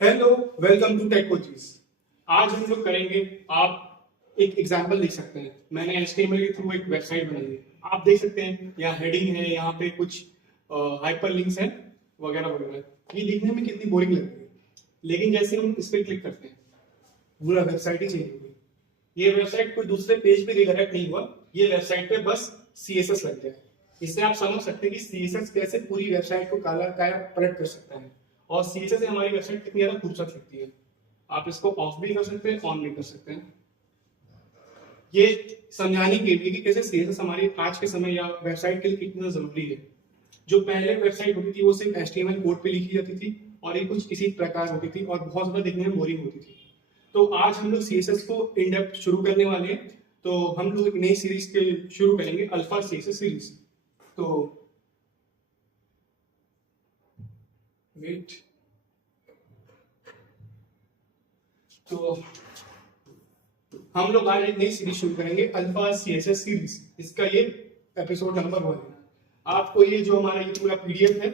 Hello, welcome to Tech Coaches. आज हम लोग करेंगे, आप एक एग्जांपल लिख सकते हैं। मैंने HTML के थ्रू एक वेबसाइट बनाई है। आप देख सकते हैं यहाँ हेडिंग है, यहाँ पे कुछ हाइपर लिंक्स हैं वगैरह वगैरह। ये दिखने में कितनी बोरिंग लग रही है, लेकिन जैसे हम इस पर क्लिक करते हैं पूरा वेबसाइट ही चेंज हो गई। ये वेबसाइट कोई दूसरे पेज पे रिडायरेक्ट नहीं हुआ, ये वेबसाइट पे बस CSS लग गया है। इससे आप समझ सकते हैं कि CSS कैसे पूरी वेबसाइट को काला काया पलट कर सकता है, और CSS से हमारी वेबसाइट कितनी ज्यादा खूबसूरत लगती है। आप इसको ऑफ भी कर सकते हैं, ऑन भी कर सकते हैं। ये समझाने के लिए कि कैसे CSS हमारी आज के समय या वेबसाइट के लिए कितना जरूरी है। जो पहले वेबसाइट होती थी वो सिर्फ HTML कोड पे लिखी जाती थी, और ये कुछ इसी प्रकार होती थी और बहुत ज्यादा दिखने में बोरिंग होती थी। तो आज हम लोग CSS को इन डेप्थ शुरू करने वाले हैं। तो हम लोग एक नई सीरीज के शुरू करेंगे, अल्फा CSS सीरीज। तो वेट, तो हम लोग आज एक नई सीरीज शुरू करेंगे, अल्फा CSS सीरीज। इसका ये एपिसोड नंबर 1 है। आपको ये जो हमारा ये पूरा PDF है,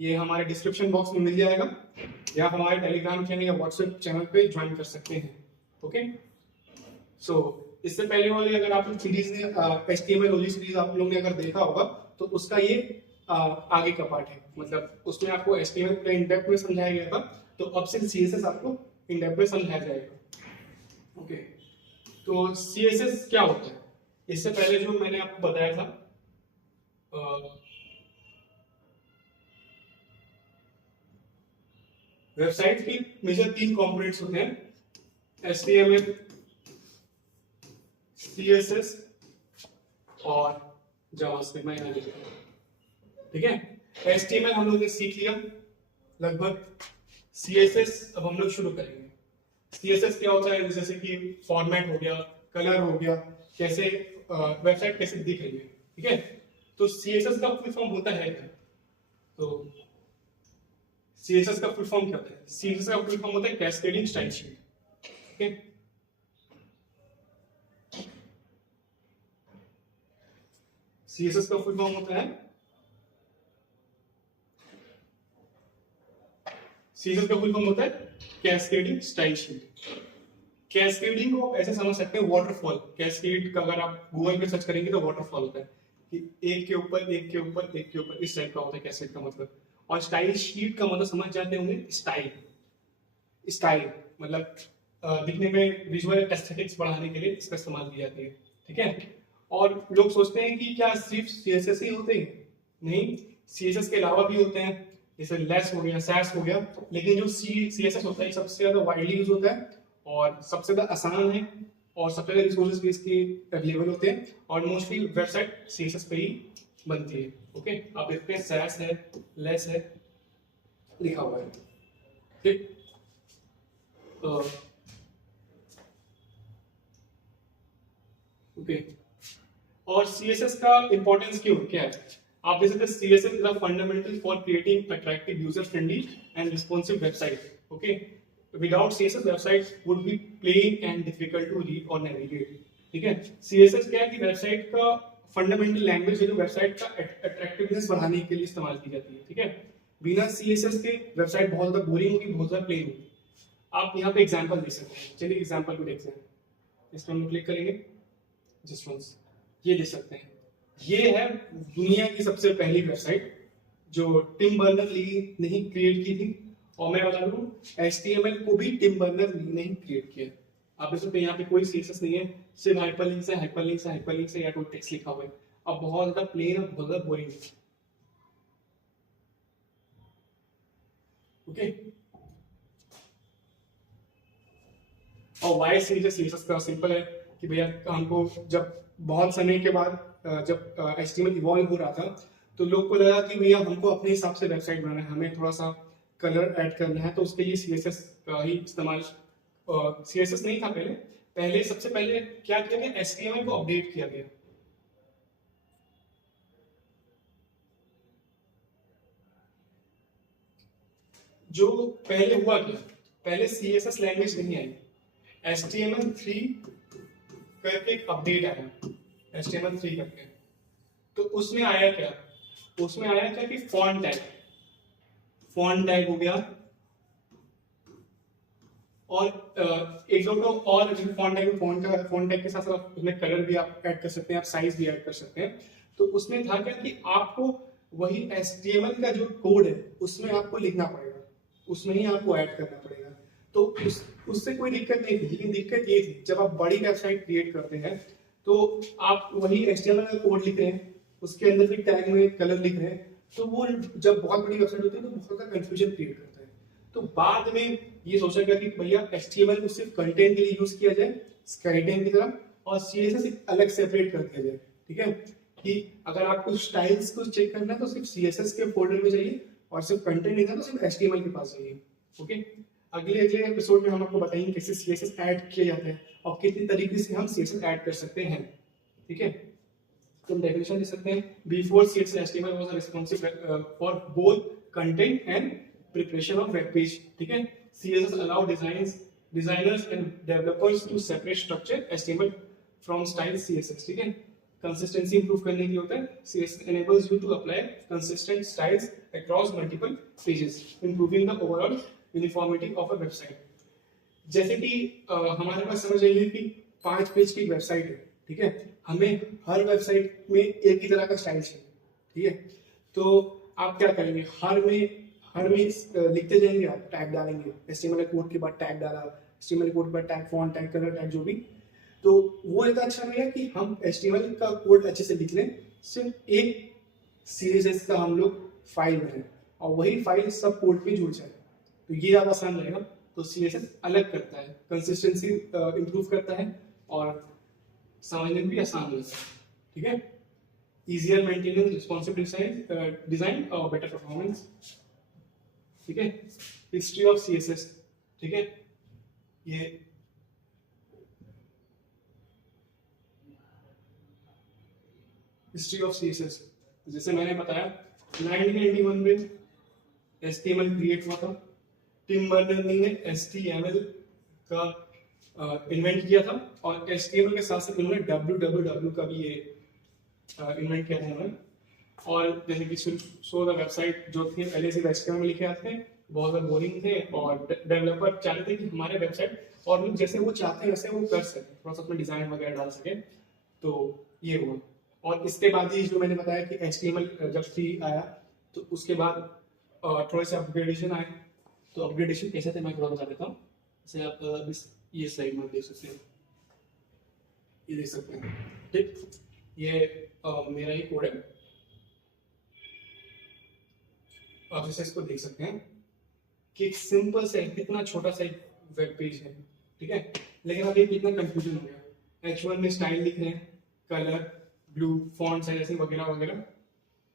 ये हमारे डिस्क्रिप्शन बॉक्स में मिल जाएगा, या हमारे टेलीग्राम चैनल या व्हाट्सएप चैनल पे ज्वाइन कर सकते हैं। ओके, सो इससे पहले वाली अगर आप सीरीज ने HTML ओजी सीरीज आप लोगों ने अगर देखा होगा, तो उसका ये आगे का पार्ट है। मतलब उसमें आपको HTML पूरा इन डेप्थ में समझाया गया था, तो अब सिर्फ CSS आपको इन डेप्थ में समझाया जाएगा। ओके, तो CSS क्या होता है? इससे पहले जो मैंने आपको बताया था, वेबसाइट की मेजर 3 कंपोनेंट्स होते हैं, HTML, CSS और जावास्क्रिप्ट। मैं यहाँ लिखता हूँ, ठीक है। HTML हम लोगों ने सीख लिया लगभग। CSS अब हम लोग शुरू करेंगे। CSS क्या होता है? जैसे कि फॉर्मेट हो गया, कलर हो गया, कैसे वेबसाइट कैसे दिख रही है, ठीक है। तो CSS का फुल फॉर्म होता है क्या? तो CSS का फुल फॉर्म क्या होता है? CSS का फुल फॉर्म होता है कैस्केडिंग स्टाइल शीट, ठीक है। CSS का फुल फॉर्म होता है, CSS का फुल फॉर्म होता है कैस्केडिंग स्टाइल शीट। कैस्केडिंग को आप ऐसे समझ सकते हैं, वाटरफॉल। कैस्केड का अगर आप गूगल पे सर्च करेंगे तो वाटरफॉल होता है कि एक के ऊपर एक के ऊपर एक के ऊपर, इस टाइप का होता है कैस्केड का मतलब। और स्टाइल शीट का मतलब समझ जाते होंगे, स्टाइल। स्टाइल मतलब दिखने में विजुअल एस्थेटिक्स बढ़ाने के लिए इसका इस्तेमाल की जाती है, ठीक है। और लोग सोचते हैं कि क्या सिर्फ CSS ही होते हैं? नहीं, CSS के अलावा भी होते हैं, जैसे लेस हो गया, सैस हो गया। लेकिन जो CSS होता है सबसे ज्यादा वाइडली यूज होता है और सबसे ज्यादा आसान है, और सबसे ज्यादा रिसोर्सेज भी इसके अवेलेबल होते हैं, और मोस्टली वेबसाइट CSS पे ही बनती है। ओके, आप देखते हैं सैस है, लेस है, लिखा हुआ है, ठीक। ओके, और CSS का इंपॉर्टेंस क्यों क्या है? आप देख सकते हैं CSS is fundamental for creating attractive, user friendly and responsive website. Okay, without CSS website would be plain and difficult to read और नेविगेट, ठीक है। CSS क्या है कि वेबसाइट का फंडामेंटल लैंग्वेज है, जो वेबसाइट का अट्रैक्टिवनेस बढ़ाने के लिए इस्तेमाल की जाती है, ठीक है। बिना CSS के वेबसाइट बहुत ज्यादा बोरिंग होगी, बहुत ज्यादा प्लेन होगी। आप यहाँ पे एग्जाम्पल देख सकते हैं। चलिए एग्जाम्पल को देखते हैं। इस पर हम क्लिक करेंगे, जस्ट वंस। ये देख सकते हैं, ये है दुनिया की सबसे पहली वेबसाइट जो टिम बर्नर ली ने ही क्रिएट की थी। और मैं बता दूं, HTML को भी टिम बर्नर ली ने ही क्रिएट किया। आप देख सकते हैं यहाँ पे कोई CSS नहीं है, सिर्फ हाइपरलिंक्स है, हाइपरलिंक्स है, हाइपरलिंक्स है, या कोई टेक्स्ट लिखा हुआ है। अब बहुत ज्यादा प्लेन और बहुत ज्यादा बोरिंग है। ओके, और वाई CSS का सिंपल है कि भैया हमको जब बहुत समय के बाद जब HTML इवॉल्व हो रहा था, तो लोग को लगा कि भैया हमको अपने हिसाब से वेबसाइट बनाना है, हमें थोड़ा सा कलर ऐड करना है, तो उसके लिए CSS का ही इस्तेमाल। CSS नहीं था पहले। पहले सबसे पहले क्या किया गया, HTML को अपडेट किया गया। जो पहले हुआ क्या, पहले CSS लैंग्वेज नहीं आई, HTML3 करके एक अपडेट आया, HTML3 करके। तो उसमें आया क्या, उसमें आया क्या कि फॉन्ट टैग हो गया, और एक दो तो और फॉन्ट टाइप फॉन्ट टाइप के साथ साथ उसमें कलर भी आप ऐड कर सकते हैं, आप साइज भी ऐड कर सकते हैं। तो उसमें था क्या कि आपको वही HTML का जो कोड है उसमें आपको लिखना पड़ेगा, उसमें ही आपको ऐड करना पड़ेगा। तो उससे कोई दिक्कत नहीं थी, लेकिन दिक्कत ये थी जब आप बड़ी वेबसाइट क्रिएट करते हैं तो आप वही HTML का कोड लिख रहे हैं, उसके अंदर भी टैग में कलर लिख रहे हैं, तो वो जब बहुत बड़ी वेबसाइट होती है तो बहुत ज्यादा कंफ्यूजन क्रिएट करता है। तो बाद में ये सोचा गया कि भैया HTML को सिर्फ कंटेंट के लिए यूज किया जाए स्काईटेन की तरह, और CSS अलग सेपरेट कर दिया जाए। ठीक है, कि अगर आपको स्टाइल्स को चेक करना है तो सिर्फ CSS के फोल्डर में जाइए, और सिर्फ कंटेंट लेना है तो सिर्फ HTML के पास जाइए। ओके, अगले अगले एपिसोड में हम आपको बताएंगे कैसे CSS ऐड किया जाता है और कितनी तरीके से हम CSS ऐड कर सकते हैं। ठीक है, तो हम डेफिनेशन दे सकते हैं, before CSS HTML was responsible for both content and preparation of web page. ठीक है, CSS allow designers and developers to separate structure HTML from style CSS। ठीक है, कंसिस्टेंसी इंप्रूव करने के लिए होता है। CSS enables you to apply consistent styles across multiple pages, improving the overall uniformity of a website। जैसे कि हमारे पास समझ आइए कि 5 पेज की वेबसाइट है। ठीक है, हमें हर वेबसाइट में एक ही तरह का स्टाइल चाहिए। ठीक है, तो आप क्या करेंगे, हर में लिखते जाएंगे, आप टैग डालेंगे, HTML कोड के बाद टैग डाला, HTML कोड के बाद tag, font tag, colour tag, जो भी। तो वो इतना अच्छा नहीं है कि हम HTML का कोड अच्छे से लिख लें, सिर्फ एक CSS का हम लोग फाइल बनाएं और वही फाइल सब कोड पे जुड़ जाए, तो ये ज्यादा आसान रहेगा। तो CSS अलग करता है, कंसिस्टेंसी इंप्रूव करता है और समझने में भी आसान होता है। ठीक है, इजियर मेंटेनेंस, रिस्पॉन्सिव डिजाइन और बेटर परफॉर्मेंस। ठीक है, हिस्ट्री ऑफ CSS। ठीक है, ये हिस्ट्री ऑफ CSS, जैसे मैंने बताया 1991 में HTML क्रिएट हुआ था। टिम बर्नर-ली ने HTML का इन्वेंट किया था, और HTML के साथ साथ उन्होंने www का भी ये इन्वेंट किया था उन्होंने। और जैसे कि सो द वेबसाइट जो थे पहले से HTML में लिखे आते थे, बहुत ज़्यादा बोरिंग थे, और डेवलपर चाहते थे कि हमारे वेबसाइट और लोग जैसे वो चाहते हैं वैसे वो कर सके, थोड़ा सा उसमें डिजाइन वगैरह डाल सके। तो ये हुआ, और इसके बाद ही जो मैंने बताया कि HTML जब फ्री आया तो उसके बाद थोड़े से अपग्रेडेशन आए। तो अपग्रेडेशन कैसे थे मैं थोड़ा बता देता हूँ। जैसे आप ये स्लाइड में देख सकते हैं, ये देख सकते हैं। ठीक, ये मेरा ही कोड है, आप जैसे इसको देख सकते हैं कि एक सिंपल से कितना छोटा सा एक वेब पेज है। ठीक है, लेकिन अब ये कितना कंफ्यूजन हो गया। H1 में स्टाइल लिख रहे हैं, कलर, ब्लू, फॉन्ट साइज वगैरह वगैरह,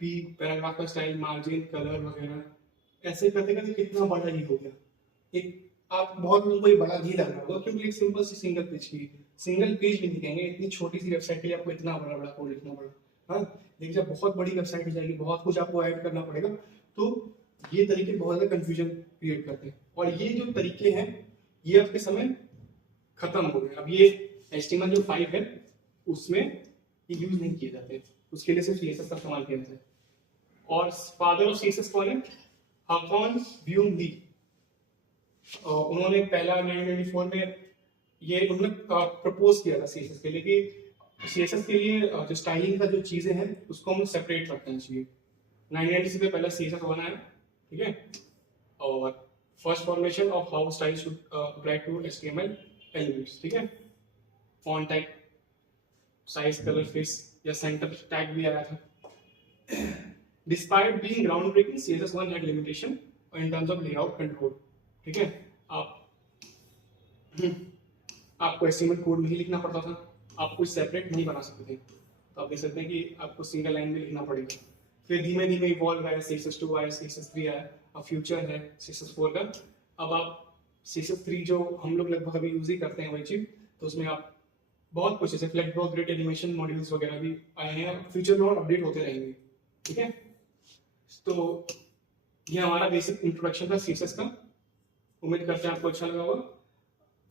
P पैराग्राफ का स्टाइल, मार्जिन, कलर वगैरह, ऐसे करते करते कितना बड़ा ही हो गया। एक आप बहुत लोगों को ये बड़ा ही लग रहा होगा, क्योंकि एक सिंपल सी सिंगल पेज भी दिखेंगे, इतनी छोटी सी वेबसाइट के लिए आपको इतना बड़ा बड़ा कोड लिखना पड़ा। हाँ, लेकिन जब बहुत बड़ी वेबसाइट हो जाएगी, बहुत कुछ आपको ऐड करना पड़ेगा, तो ये तरीके बहुत ज्यादा कंफ्यूजन क्रिएट करते हैं। और ये जो तरीके हैं ये अब के समय खत्म हो गए। अब ये HTML जो 5 है उसमें ये यूज नहीं किए जाते, उसके लिए सिर्फ CSS का इस्तेमाल किया जाता है। और फादर ऑफ CSS कौन है? हाकॉन ब्यूम ली। उन्होंने पहला 1994 में ये उन्होंने प्रपोज किया था CSS के लिए कि CSS के लिए जो स्टाइलिंग का जो चीजें हैं उसको हम सेपरेट रखना चाहिए। 1996 में पहला CSS बना है। ठीक है, और first formation of how style should apply to HTML elements. ठीक है, font type, size, colour, face या सेंटर टैग भी आया था। Despite being groundbreaking, CSS1 had limitation in terms of layout control। ठीक है, आपको HTML कोड नहीं लिखना पड़ता था, आप कुछ सेपरेट नहीं बना सकते थे। तो आप देख सकते हैं कि आपको सिंगल लाइन में लिखना पड़ेगा। फिर धीमे धीमे इवॉल्व आया, CSS2 आया, CSS3 आया, अब फ्यूचर है CSS4 का। अब आप CSS3 जो हम लोग लगभग अभी यूज ही करते हैं वही चीज, तो उसमें आप बहुत कुछ जैसे flat box grid animation modules वगैरह भी आए हैं, फ्यूचर में और अपडेट होते रहेंगे। ठीक है, तो ये हमारा बेसिक इंट्रोडक्शन था CSS का। उम्मीद करते हैं आपको अच्छा लगा होगा।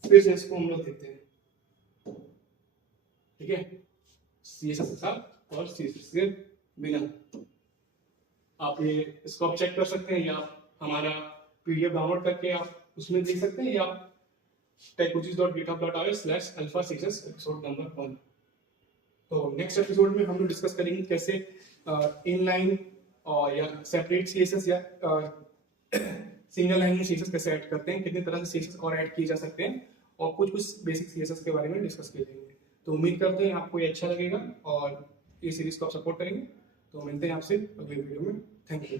फिर से इसको हम लोग देखते हैं। ठीक है, CSS के साथ और CSS के बिना। आप ये इसको आप चेक कर सकते हैं, या हमारा PDF डाउनलोड करके आप उसमें देख सकते हैं, या techcoaches.github.io/alpha6s एपिसोड नंबर 1। तो नेक्स्ट एपिसोड में हम लोग डिस्कस करेंगे कैसे इनलाइन या सेपरेट सीएसएस या सिंगल लाइन में सीएसएस कैसे ऐड करते हैं, कितनी तरह से सीएसएस और ऐड किए जा सकते हैं, और कुछ कुछ बेसिक सीएसएस के बारे में डिस्कस किए जाएंगे। तो उम्मीद करते हैं आपको ये अच्छा लगेगा और ये सीरीज को आप सपोर्ट करेंगे। तो मिलते हैं आपसे अगले वीडियो में। Thank you.